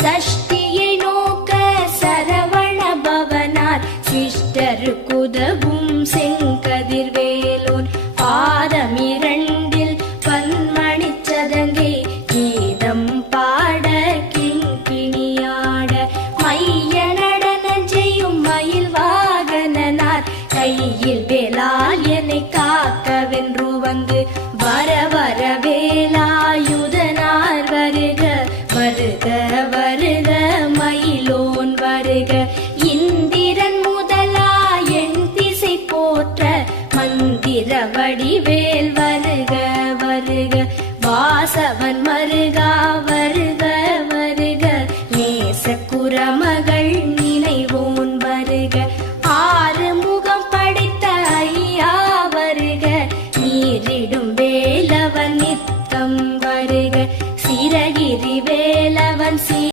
சஷ்டியை நோக்க சரவண பவனார் சிஷ்டருக்குதவும் செங்கதிர்வேலோன் பாதமிரண்டில் பன்மணிச் சதங்கை கீதம் பாட கிண்கிணியாட மைய நடனம் செய்யும் மயில் வாகனனார் கையில் வேலால் என்னை காக்கவென்று வந்து வர வர வேலாயுதனார் வருக வருக வருக